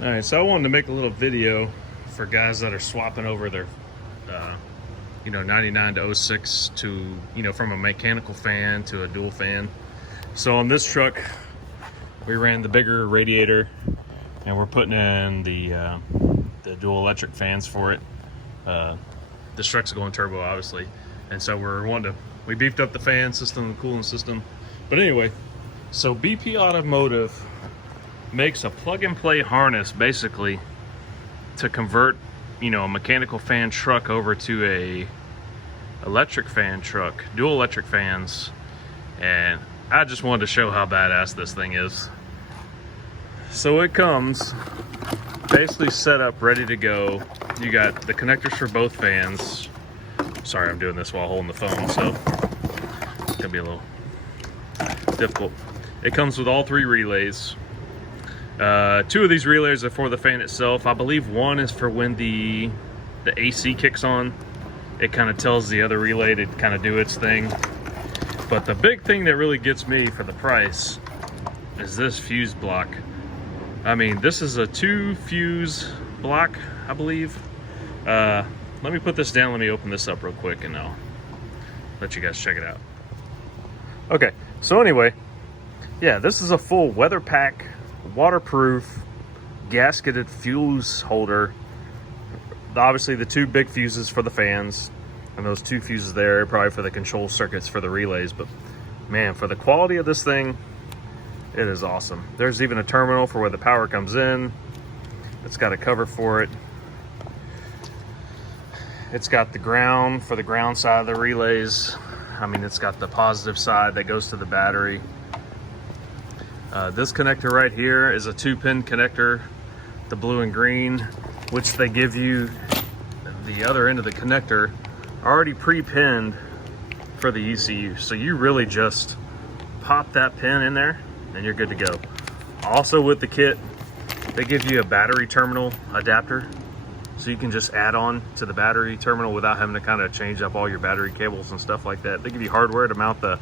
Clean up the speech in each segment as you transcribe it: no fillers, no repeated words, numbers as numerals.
All right, so I wanted to make a little video for guys that are swapping over their, 99 to 06 to, from a mechanical fan to a dual fan. So on this truck, we ran the bigger radiator, and we're putting in the dual electric fans for it. This truck's going turbo, obviously, and so we beefed up the fan system, the cooling system. But anyway, so BP Automotive makes a plug-and-play harness basically to convert, a mechanical fan truck over to a electric fan truck, dual electric fans, and I just wanted to show how badass this thing is. So it comes basically set up, ready to go. You got the connectors for both fans. Sorry, I'm doing this while holding the phone, so it's gonna be a little difficult. It comes with all three relays. Two of these relays are for the fan itself. I believe one is for when the AC kicks on. It kind of tells the other relay to kind of do its thing. But the big thing that really gets me for the price is this fuse block. I mean, this is a 2 fuse block, I believe. Let me put this down. Let me open this up real quick and I'll let you guys check it out. Okay, so anyway, yeah, this is a full weather pack, waterproof, gasketed fuse holder. Obviously the two big fuses for the fans, and those 2 fuses there probably for the control circuits for the relays. But man, for the quality of this thing, it is awesome. There's even a terminal for where the power comes in. It's got a cover for it. It's got the ground for the ground side of the relays. I mean, it's got the positive side that goes to the battery. This connector right here is a 2-pin connector, the blue and green, which they give you the other end of the connector already pre-pinned for the ECU. So you really just pop that pin in there and you're good to go. Also with the kit, they give you a battery terminal adapter, so you can just add on to the battery terminal without having to kind of change up all your battery cables and stuff like that. They give you hardware to mount the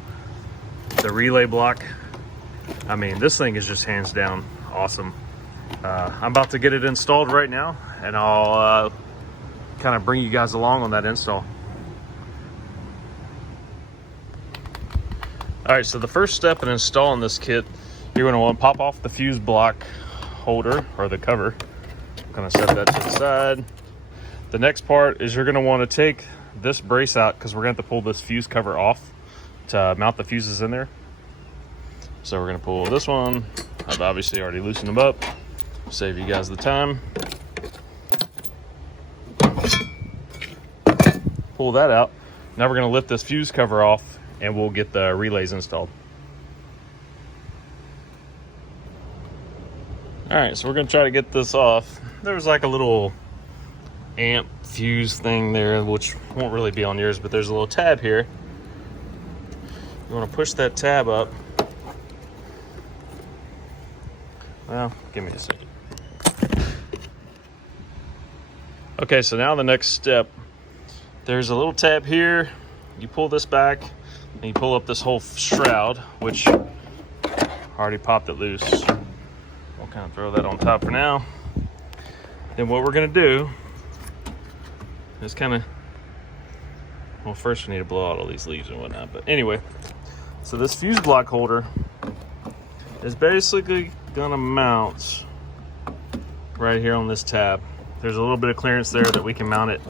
relay block. I mean, this thing is just hands down awesome. I'm about to get it installed right now, and I'll kind of bring you guys along on that install. All right, so the first step in installing this kit, you're going to want to pop off the fuse block holder or the cover. I'm going to set that to the side. The next part is you're going to want to take this brace out, because we're going to have to pull this fuse cover off to mount the fuses in there. So we're going to pull this one. I've obviously already loosened them up, save you guys the time. Pull that out. Now we're going to lift this fuse cover off and we'll get the relays installed. All right, so we're going to try to get this off. There's like a little amp fuse thing there, which won't really be on yours, but there's a little tab here. You want to push that tab up. Well, give me a second. Okay, so now the next step, there's a little tab here. You pull this back and you pull up this whole shroud, which I already popped it loose. We'll kind of throw that on top for now. Then what we're going to do is well, first we need to blow out all these leaves and whatnot. But anyway, so this fuse block holder is basically going to mount right here on this tab. There's a little bit of clearance there that we can mount it,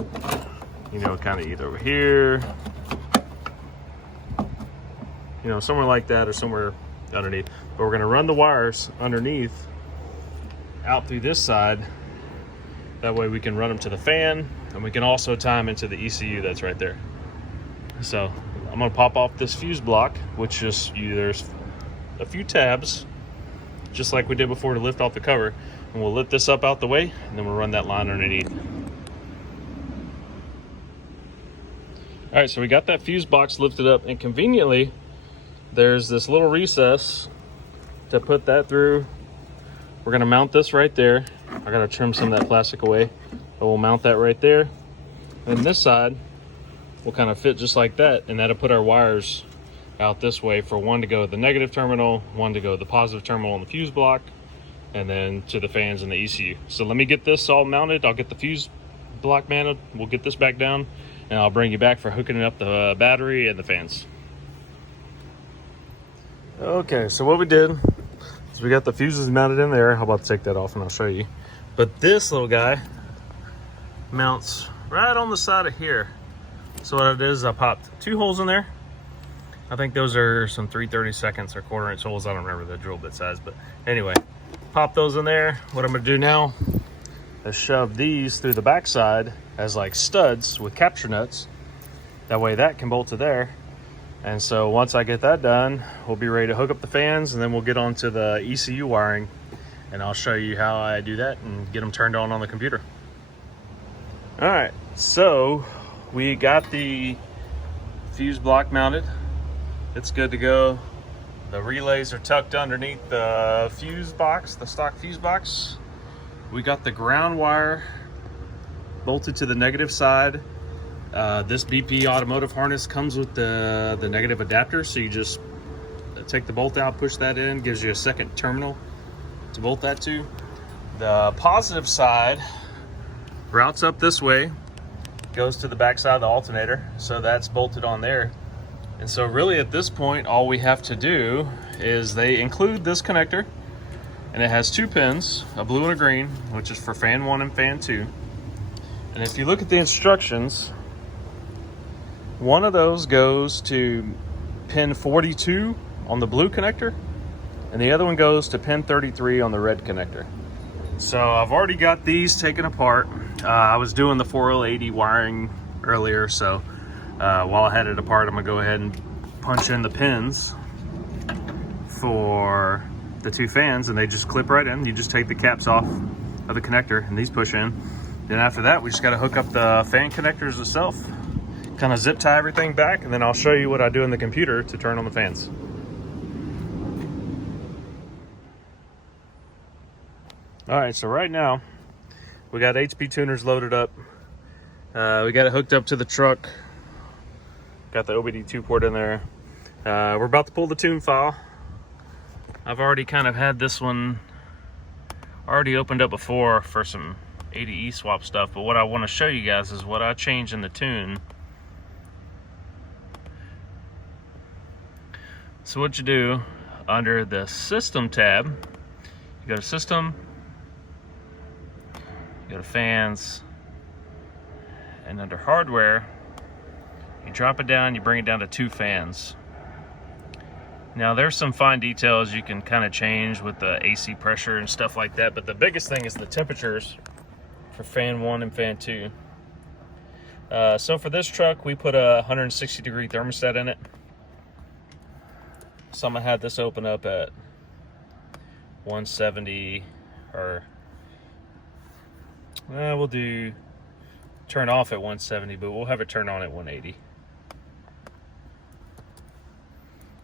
kind of either over here, somewhere like that, or somewhere underneath. But we're going to run the wires underneath out through this side. That way we can run them to the fan, and we can also tie them into the ECU that's right there. So I'm going to pop off this fuse block, which there's a few tabs, just like we did before, to lift off the cover. And we'll lift this up out the way, and then we'll run that line underneath. All right, so we got that fuse box lifted up, and conveniently, there's this little recess to put that through. We're gonna mount this right there. I gotta trim some of that plastic away, but we'll mount that right there. And this side will kind of fit just like that, and that'll put our wires out this way for one to go to the negative terminal, one to go to the positive terminal on the fuse block, and then to the fans and the ECU. So let me get this all mounted. I'll get the fuse block mounted. We'll get this back down, and I'll bring you back for hooking up the battery and the fans. Okay, so what we did is we got the fuses mounted in there. I'm about to take that off and I'll show you. But this little guy mounts right on the side of here. So what I did is I popped 2 holes in there. I think those are some 3/32 or 1/4 inch holes. I don't remember the drill bit size, but anyway, pop those in there. What I'm gonna do now is shove these through the backside as like studs with capture nuts. That way that can bolt to there. And so once I get that done, we'll be ready to hook up the fans, and then we'll get onto the ECU wiring, and I'll show you how I do that and get them turned on the computer. All right, so we got the fuse block mounted. It's good to go. The relays are tucked underneath the fuse box, the stock fuse box. We got the ground wire bolted to the negative side. This BP Automotive harness comes with the negative adapter, so you just take the bolt out, push that in, gives you a second terminal to bolt that to. The positive side routes up this way, goes to the back side of the alternator, so that's bolted on there. And so really at this point, all we have to do is they include this connector, and it has 2 pins, a blue and a green, which is for fan 1 and fan 2. And if you look at the instructions, one of those goes to pin 42 on the blue connector, and the other one goes to pin 33 on the red connector. So I've already got these taken apart. I was doing the 4L80 wiring earlier, so while I had it apart, I'm gonna go ahead and punch in the pins for the 2 fans, and they just clip right in. You just take the caps off of the connector, and these push in. Then after that, we just gotta hook up the fan connectors itself, kind of zip tie everything back, and then I'll show you what I do in the computer to turn on the fans. All right, so right now we got HP tuners loaded up. We got it hooked up to the truck. Got the OBD2 port in there. We're about to pull the tune file. I've already kind of had this one already opened up before for some ADE swap stuff, but what I want to show you guys is what I changed in the tune. So what you do, under the system tab, you go to system, you go to fans, and under hardware, you drop it down, you bring it down to 2 fans. Now there's some fine details you can kind of change with the AC pressure and stuff like that, but the biggest thing is the temperatures for fan 1 and fan 2. So for this truck, we put a 160-degree thermostat in it. So I'm gonna have this open up at 170, or we'll do turn off at 170, but we'll have it turn on at 180.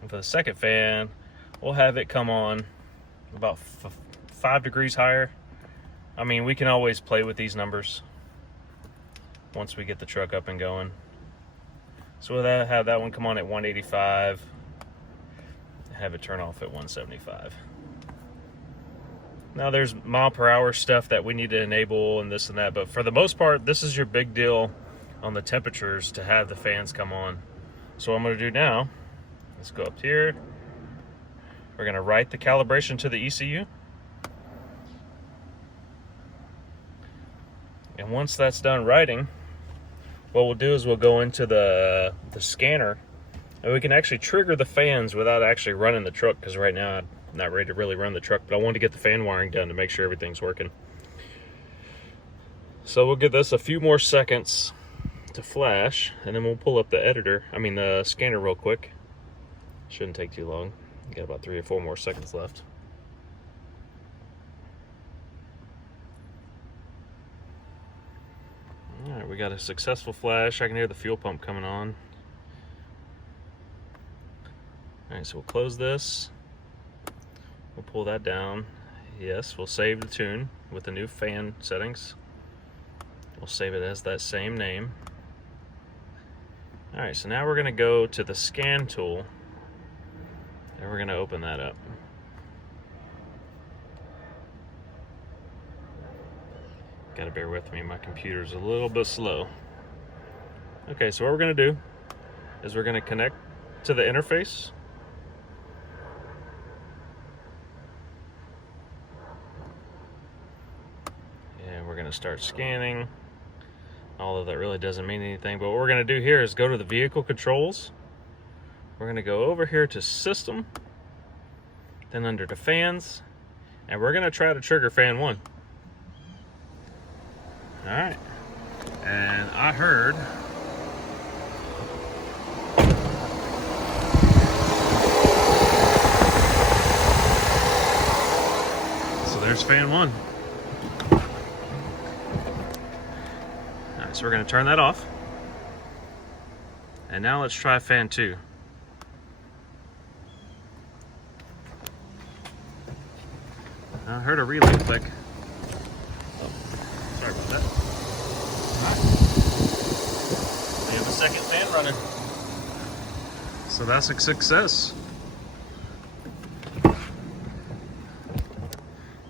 And for the second fan, we'll have it come on about 5 degrees higher. I mean, we can always play with these numbers once we get the truck up and going. So we'll have that one come on at 185. Have it turn off at 175. Now there's mile per hour stuff that we need to enable and this and that, but for the most part, this is your big deal on the temperatures to have the fans come on. So what I'm going to do now, let's go up here. We're going to write the calibration to the ECU. And once that's done writing, what we'll do is we'll go into the scanner, and we can actually trigger the fans without actually running the truck, because right now I'm not ready to really run the truck, but I wanted to get the fan wiring done to make sure everything's working. So we'll give this a few more seconds to flash, and then we'll pull up the scanner real quick. Shouldn't take too long. Got about 3 or 4 more seconds left. All right, we got a successful flash. I can hear the fuel pump coming on. All right, so we'll close this. We'll pull that down. Yes, we'll save the tune with the new fan settings. We'll save it as that same name. All right, so now we're gonna go to the scan tool, and we're gonna open that up. Gotta bear with me, my computer's a little bit slow. Okay, so what we're gonna do is we're gonna connect to the interface. And we're gonna start scanning, although that really doesn't mean anything. But what we're gonna do here is go to the vehicle controls. We're gonna go over here to system, then under the fans, and we're gonna try to trigger fan 1. All right, and I heard so there's fan 1. All right, so we're gonna turn that off, and now let's try fan 2. I heard a relay click. Oh, sorry about that. All right. We have a second fan running. So that's a success.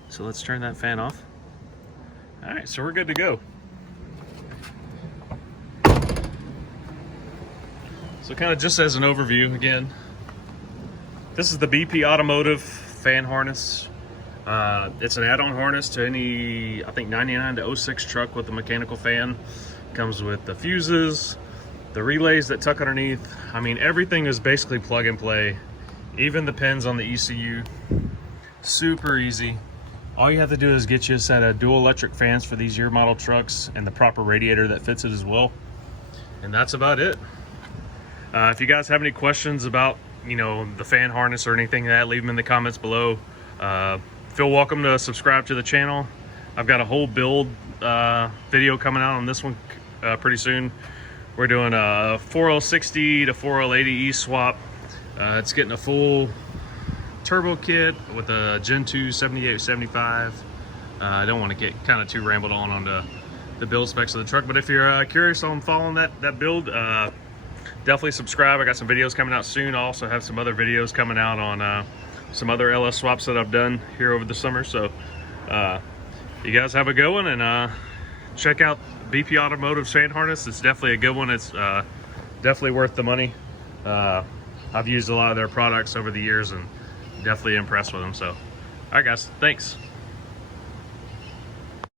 So let's turn that fan off. All right, so we're good to go. So kind of just as an overview again, this is the BP Automotive fan harness. It's an add-on harness to any, I think, 99 to 06 truck with a mechanical fan. Comes with the fuses, the relays that tuck underneath. I mean, everything is basically plug and play. Even the pins on the ECU. Super easy. All you have to do is get you a set of dual electric fans for these year model trucks and the proper radiator that fits it as well. And that's about it. If you guys have any questions about, the fan harness or anything like that, leave them in the comments below. Feel welcome to subscribe to the channel. I've got a whole build video coming out on this one pretty soon. We're doing a 4L60 to 4L80E swap. It's getting a full turbo kit with a Gen 2 7875. I don't want to get kind of too rambled on the build specs of the truck, but if you're curious on following that build, definitely subscribe. I got some videos coming out soon. I also have some other videos coming out on some other LS swaps that I've done here over the summer. So you guys have a good one, and check out BP Automotive's fan harness. It's definitely a good one. It's definitely worth the money. I've used a lot of their products over the years and definitely impressed with them. So all right guys, thanks.